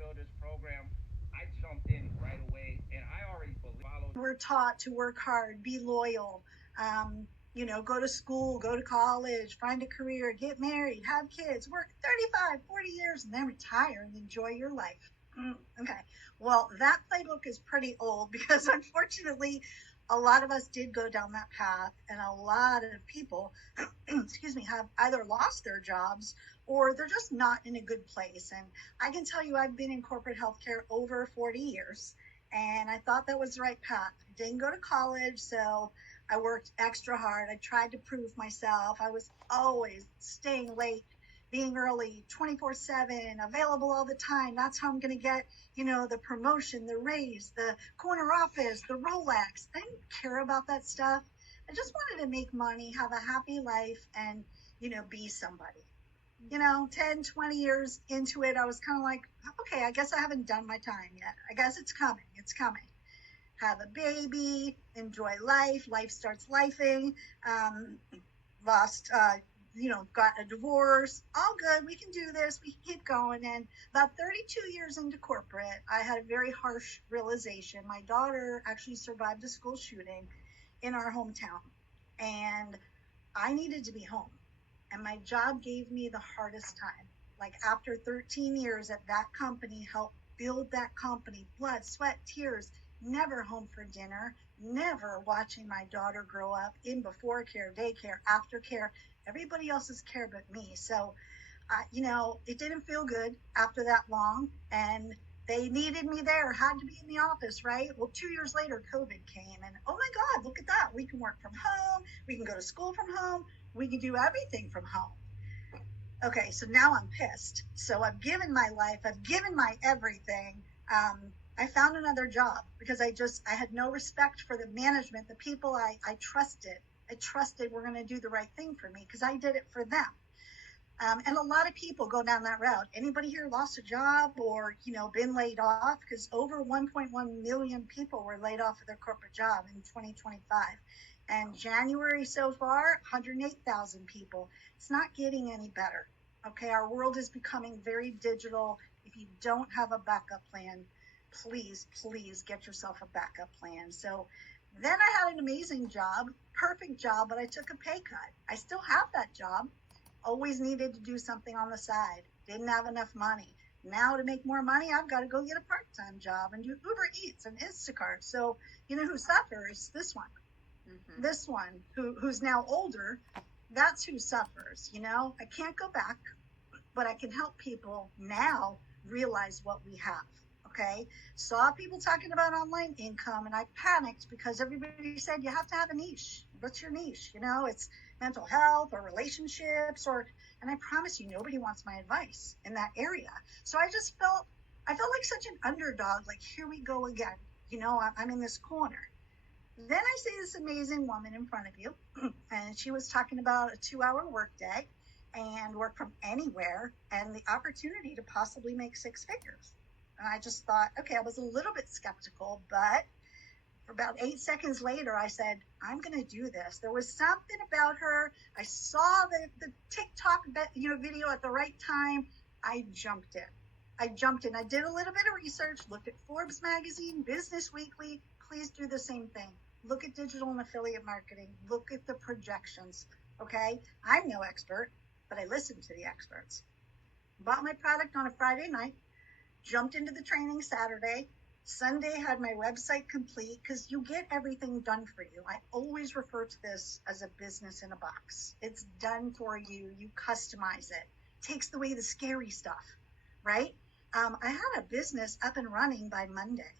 build this program, I jumped in right away, and I already followed. We're taught to work hard, be loyal, go to school, go to college, find a career, get married, have kids, work 35, 40 years, and then retire and enjoy your life. Okay. Well, that playbook is pretty old because unfortunately, a lot of us did go down that path, and a lot of people, excuse me, have either lost their jobs or they're just not in a good place. And I can tell you, I've been in corporate healthcare over 40 years, and I thought that was the right path. I didn't go to college, so I worked extra hard. I tried to prove myself. I was always staying late, being early, 24/7, available all the time. That's how I'm going to get, the promotion, the raise, the corner office, the Rolex. I didn't care about that stuff. I just wanted to make money, have a happy life, and, be somebody. 10, 20 years into it, I was kind of like, okay, I guess I haven't done my time yet. I guess it's coming. It's coming. Have a baby, enjoy life. Life starts lifing. Um, lost, got a divorce. All good. We can do this. We can keep going. And about 32 years into corporate, I had a very harsh realization. My daughter actually survived a school shooting in our hometown, and I needed to be home. And my job gave me the hardest time. Like after 13 years at that company, helped build that company, blood, sweat, tears, never home for dinner, never watching my daughter grow up in before care, daycare, aftercare, everybody else's care but me. So, it didn't feel good after that long. And they needed me there, had to be in the office, right? Well, 2 years later, COVID came, and oh my God, look at that. We can work from home. We can go to school from home. We can do everything from home. Okay, so now I'm pissed. So I've given my life, I've given my everything. I found another job because I had no respect for the management, the people I trusted. I trusted were going to do the right thing for me because I did it for them. And a lot of people go down that route. Anybody here lost a job or, been laid off? Because over 1.1 million people were laid off of their corporate job in 2025. And January so far, 108,000 people. It's not getting any better. Okay, our world is becoming very digital. If you don't have a backup plan, please, please get yourself a backup plan. So then I had an amazing job, perfect job, but I took a pay cut. I still have that job. Always needed to do something on the side. Didn't have enough money. Now to make more money, I've got to go get a part-time job and do Uber Eats and Instacart. So you know who suffers? This one. This one who's now older, that's who suffers. I can't go back, but I can help people now realize what we have. Okay. Saw people talking about online income, and I panicked because everybody said you have to have a niche. What's your niche? It's mental health or relationships and I promise you, nobody wants my advice in that area. So I felt like such an underdog. Like, here we go again. I'm in this corner. Then I see this amazing woman in front of you, and she was talking about a 2-hour workday and work from anywhere and the opportunity to possibly make 6 figures. And I just thought, okay, I was a little bit skeptical, but for about 8 seconds later, I said, I'm going to do this. There was something about her. I saw the TikTok video at the right time. I jumped in. I did a little bit of research, looked at Forbes magazine, Business Weekly. Please do the same thing. Look at digital and affiliate marketing. Look at the projections. Okay. I'm no expert, but I listened to the experts. Bought my product on a Friday night, jumped into the training Saturday. Sunday had my website complete because you get everything done for you. I always refer to this as a business in a box. It's done for you. You customize it. Takes away the scary stuff, right? I had a business up and running by Monday.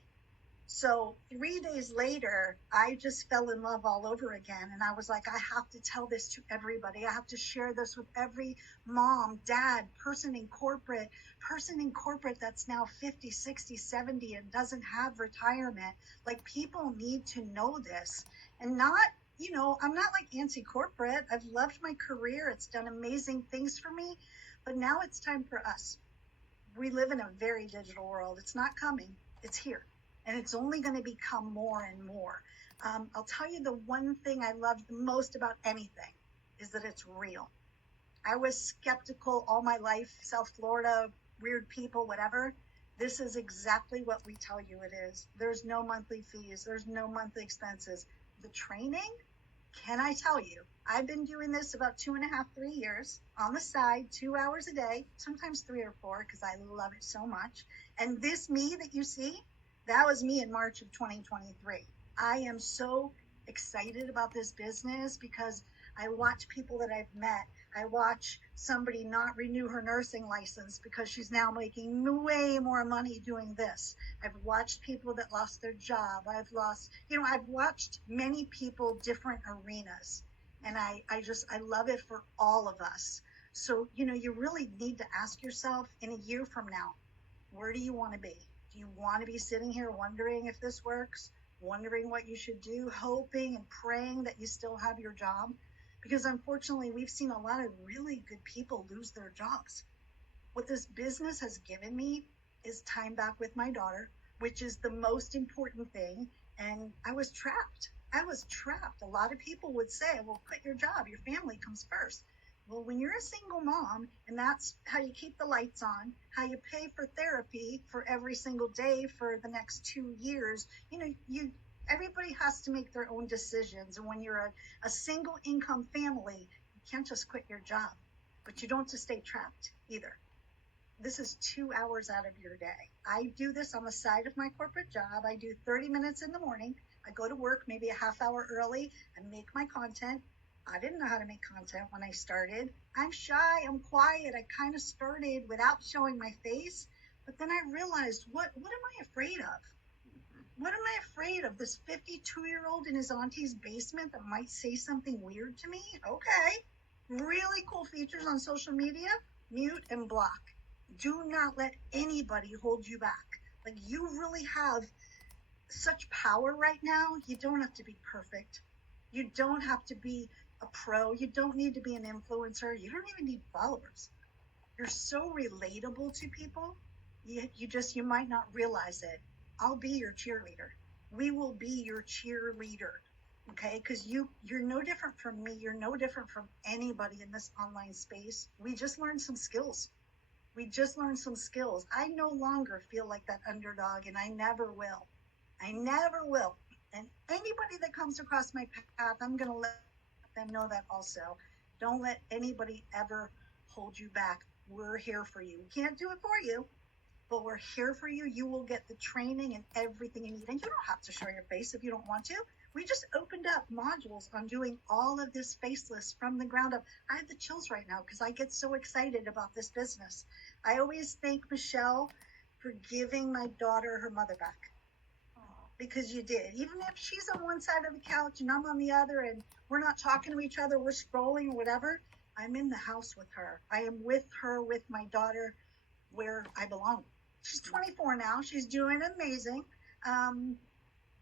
So 3 days later, I just fell in love all over again. And I was like, I have to tell this to everybody. I have to share this with every mom, dad, person in corporate that's now 50, 60, 70 and doesn't have retirement. Like, people need to know this. And not, I'm not like anti-corporate. I've loved my career. It's done amazing things for me. But now it's time for us. We live in a very digital world. It's not coming. It's here. And it's only going to become more and more. I'll tell you, the one thing I love the most about anything is that it's real. I was skeptical all my life, South Florida, weird people, whatever. This is exactly what we tell you it is. There's no monthly fees. There's no monthly expenses. The training, can I tell you, I've been doing this about 2.5, 3 years on the side, 2 hours a day, sometimes 3 or 4, because I love it so much. And this me that you see, that was me in March of 2023. I am so excited about this business because I watch people that I've met. I watch somebody not renew her nursing license because she's now making way more money doing this. I've watched people that lost their job. I've watched many people, different arenas. And I love it for all of us. So, you really need to ask yourself in a year from now, where do you want to be? Do you want to be sitting here wondering if this works, wondering what you should do, hoping and praying that you still have your job? Because unfortunately, we've seen a lot of really good people lose their jobs. What this business has given me is time back with my daughter, which is the most important thing. And I was trapped. A lot of people would say, well, quit your job. Your family comes first. Well, when you're a single mom, and that's how you keep the lights on, how you pay for therapy for every single day for the next 2 years, everybody has to make their own decisions. And when you're a single income family, you can't just quit your job, but you don't have to stay trapped either. This is 2 hours out of your day. I do this on the side of my corporate job. I do 30 minutes in the morning. I go to work maybe a half hour early and make my content. I didn't know how to make content when I started. I'm shy, I'm quiet. I kind of started without showing my face, but then I realized, what am I afraid of? What am I afraid of? This 52-year-old in his auntie's basement that might say something weird to me? Okay. Really cool features on social media, mute and block. Do not let anybody hold you back. Like, you really have such power right now. You don't have to be perfect. You don't have to be a pro. You don't need to be an influencer. You don't even need followers. You're so relatable to people. You might not realize it. I'll be your cheerleader. We will be your cheerleader. Okay, because you're no different from me. You're no different from anybody in this online space. We just learned some skills. I no longer feel like that underdog, and I never will. And anybody that comes across my path, I'm going to let them know that also. Don't let anybody ever hold you back. We're here for you. We can't do it for you, but we're here for you. You will get the training and everything you need. And you don't have to show your face if you don't want to. We just opened up modules on doing all of this faceless from the ground up. I have the chills right now because I get so excited about this business. I always thank Michelle for giving my daughter her mother back. Because you did. Even if she's on one side of the couch and I'm on the other and we're not talking to each other, we're scrolling or whatever, I'm in the house with her. I am with her, with my daughter, where I belong. She's 24 now. She's doing amazing.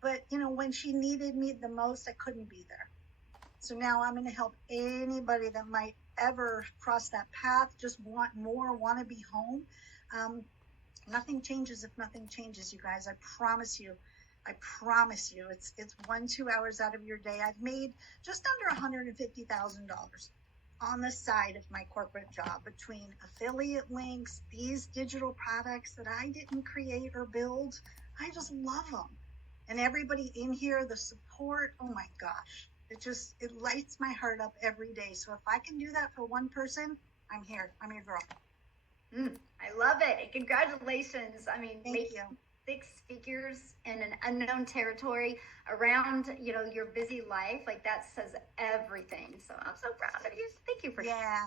But, when she needed me the most, I couldn't be there. So now I'm going to help anybody that might ever cross that path, just want more, want to be home. Nothing changes if nothing changes, you guys. I promise you. It's 1-2 hours out of your day. I've made just under $150,000 on the side of my corporate job between affiliate links, these digital products that I didn't create or build. I just love them. And everybody in here, the support, oh my gosh, it lights my heart up every day. So if I can do that for one person, I'm here. I'm your girl. I love it. And congratulations. I mean, Thank you. 6 figures in an unknown territory around, your busy life. Like, that says everything. So I'm so proud of you. Thank you for Yeah.